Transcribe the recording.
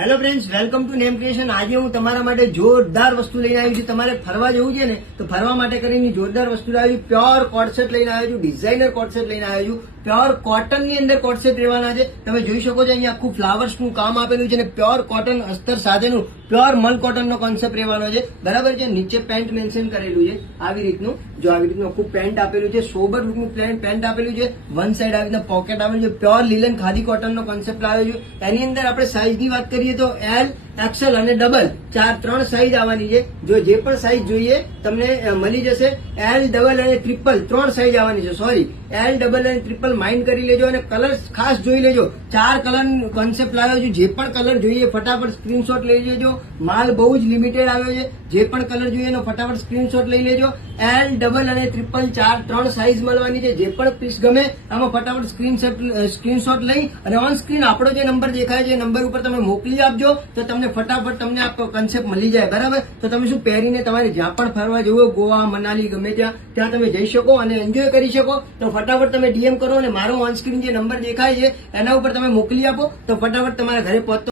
Hello friends, welcome to name creation. આજે હું તમારા માટે જોરદાર વસ્તુ લઈને આવ્યો છું. તમારે ફરવા જવું છે ને તો ફરવા માટે કરીને જોરદાર વસ્તુ લાવી. પ્યોર કોટસેટ લઈને આવ્યો છું, ડિઝાઇનર કોટસેટ લઈને આવ્યો છું. પ્યોર કોટન ની અંદર કોટસેટ રહેવાના છે. તમે જોઈ શકો છો અહીંયા આખું ફ્લાવર્સ નું કામ આપેલું છે અને પ્યોર કોટન અસ્તર સાથેનું પ્યોર મલ કોટન નો કોન્સેપ્ટ રહેવાનો છે. બરાબર છે. નીચે પેન્ટ મેન્શન કરેલું છે આવી રીતનું. જો આવી રીતનું આખું પેન્ટ આપેલું છે, સોબર લુકનું પેન્ટ આપેલું છે. વન સાઈડ આવી રીતના પોકેટ આપેલું છે. પ્યોર લીલન ખાદી કોટન નો કોન્સેપ્ટ લાવ્યો છે. એની અંદર આપણે સાઈઝ ની વાત કરીએ તો એલ, એક્સેલ અને ડબલ ત્રણ સાઈઝ આવવાની છે. જો જે પણ સાઈઝ જોઈએ તમને મળી જશે. એલ, ડબલ અને ટ્રિપલ 3 સાઈઝ આવવાની છે. સોરી, એલ, ડબલ અને ટ્રિપલ માઇન્ડ કરી લેજો અને કલર ખાસ જોઈ લેજો. 4 કલર કોન્સેપ્ટ લાવ્યો છું. જે પણ કલર જોઈએ ફટાફટ સ્ક્રીનશોટ લઈ લેજો. માલ બહુ જ લિમિટેડ આવ્યો છે. જે પણ કલર જોઈએ એનો ફટાફટ સ્ક્રીનશોટ લઈ લેજો. એલ, ડબલ અને ટ્રિપલ 3 સાઈઝ મળવાની છે. જે પણ પીસ ગમે આમાં ફટાફટ સ્ક્રીનશોટ લઈ અને ઓન સ્ક્રીન આપણો જે નંબર દેખાય છે એ નંબર ઉપર તમે મોકલી આપજો તો તમને ફટાફટ તમને આ કન્સેપ્ટ મળી જાય. બરાબર. તો તમે શું પહેરીને તમારે જ્યાં પણ ફરવા જવું, ગોવા, મનાલી, ગમે ત્યાં તમે જઈ શકો અને એન્જોય કરી શકો. તો ફટાફટ તમે ડીએમ કરો અને મારો ઓન સ્ક્રીન જે નંબર દેખાય છે એના ઉપર તમે મોકલી આપો તો ફટાફટ તમારા ઘરે પહોંચતો